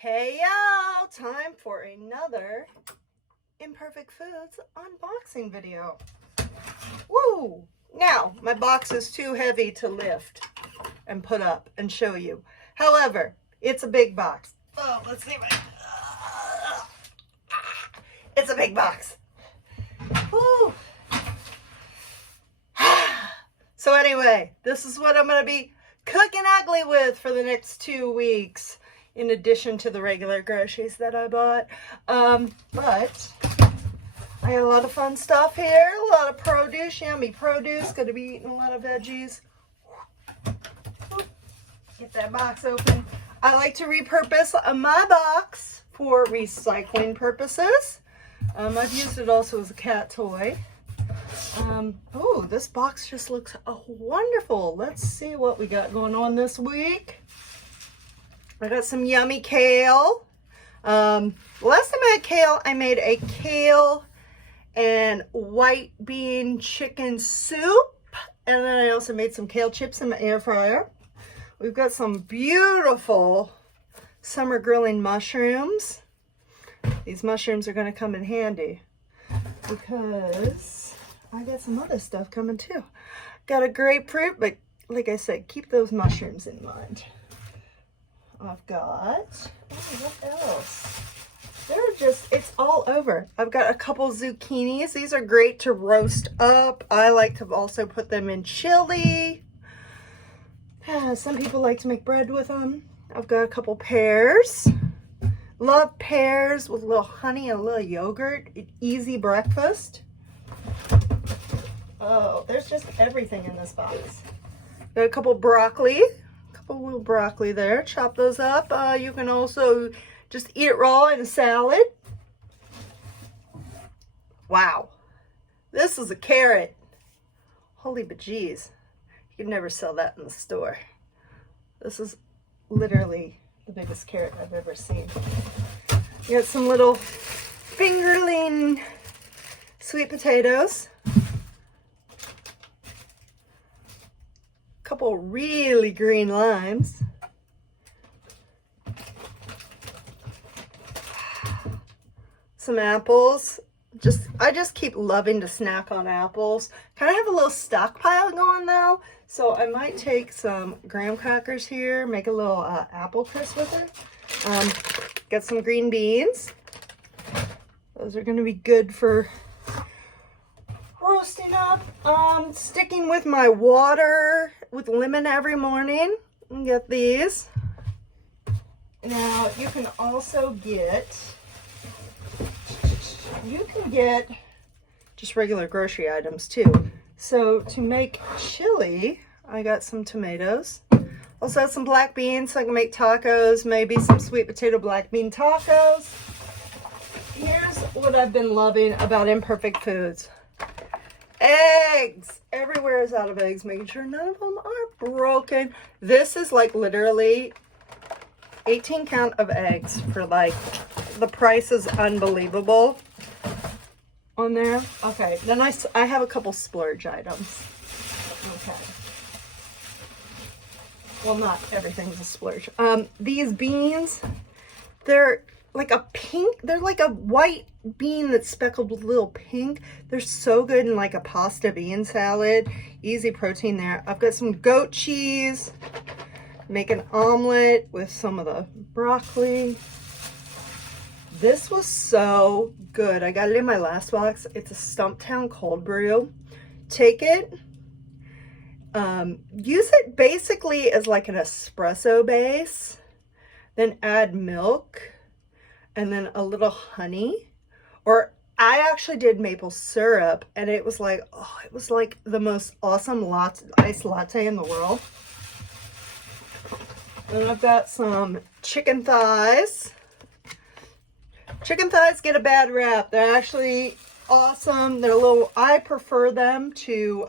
Hey y'all, time for another Imperfect Foods unboxing video. Woo! Now, my box is too heavy to lift and put up and show you. However, it's a big box. Oh, let's see my... It's a big box. Woo! So anyway, this is what I'm going to be cooking ugly with for the next 2 weeks, in addition to the regular groceries that I bought. But I got a lot of fun stuff here, a lot of produce, yummy produce. Gonna be eating a lot of veggies. Get that box open. I like to repurpose my box for recycling purposes. I've used it also as a cat toy. Oh, this box just looks wonderful. Let's see what we got going on this week. I got some yummy kale. Last time I had kale, I made a kale and white bean chicken soup. And then I also made some kale chips in my air fryer. We've got some beautiful summer grilling mushrooms. These mushrooms are going to come in handy because I got some other stuff coming too. Got a grapefruit, but like I said, keep those mushrooms in mind. I've got, what else? It's all over. I've got a couple zucchinis. These are great to roast up. I like to also put them in chili. Some people like to make bread with them. I've got a couple pears. Love pears with a little honey and a little yogurt. Easy breakfast. Oh, there's just everything in this box. Got a couple broccoli. A little broccoli there. Chop those up. You can also just eat it raw in a salad. Wow. This is a carrot. Holy bejeez. You can never sell that in the store. This is literally the biggest carrot I've ever seen. You got some little fingerling sweet potatoes. Couple really green limes. Some apples. I just keep loving to snack on apples. Kind of have a little stockpile going now, so I might take some graham crackers here, make a little apple crisp with it. Got some green beans. Those are going to be good for roasting up. Sticking with my water with lemon every morning. And get these. Now you can also get just regular grocery items too. So to make chili, I got some tomatoes. Also some black beans so I can make tacos, maybe some sweet potato black bean tacos. Here's what I've been loving about Imperfect Foods. Eggs. Everywhere is out of eggs, making sure none of them are broken. This is like literally 18 count of eggs for like, the price is unbelievable on there. Okay, then I have a couple splurge items. Okay. Well, not everything's a splurge. These beans, they're like a pink, they're like a white bean that's speckled with a little pink. They're so good in like a pasta bean salad. Easy protein there. I've got some goat cheese. Make an omelet with some of the broccoli. This was so good. I got it in my last box. It's a Stumptown cold brew. Take it. Use it basically as like an espresso base. Then add milk. And then a little honey, or I actually did maple syrup, and it was like, oh, it was like the most awesome iced latte in the world. And I've got some chicken thighs. Chicken thighs get a bad rap. They're actually awesome. They're a little, I prefer them to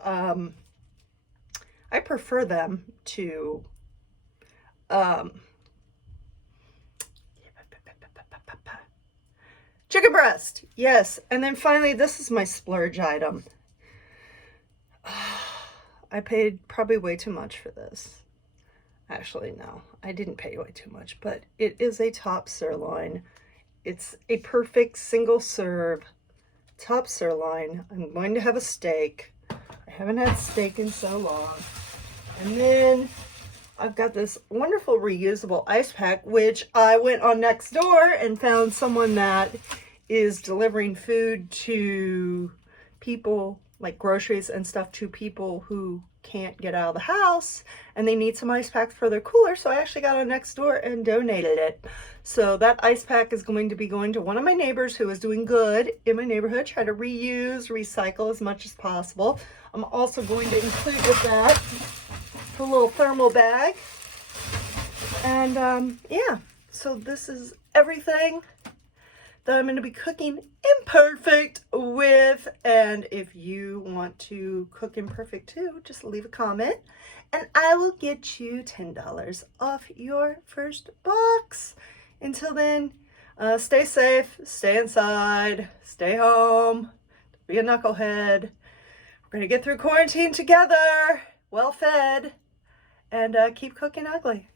chicken breast, yes. And then finally, this is my splurge item. I paid probably way too much for this. Actually, no, I didn't pay way too much, but it is a top sirloin. It's a perfect single serve top sirloin. I'm going to have a steak. I haven't had steak in so long. And then I've got this wonderful reusable ice pack, which I went on Nextdoor and found someone that is delivering food to people, like groceries and stuff, to people who can't get out of the house and they need some ice packs for their cooler. So I actually got on Nextdoor and donated it. So that ice pack is going to be going to one of my neighbors who is doing good in my neighborhood, try to reuse, recycle as much as possible. I'm also going to include with that a little thermal bag. And yeah, so this is everything that I'm going to be cooking Imperfect with. And if you want to cook Imperfect too, just leave a comment and I will get you $10 off your first box. Until then, stay safe, stay inside, stay home, be a knucklehead. We're going to get through quarantine together, well fed, and keep cooking ugly.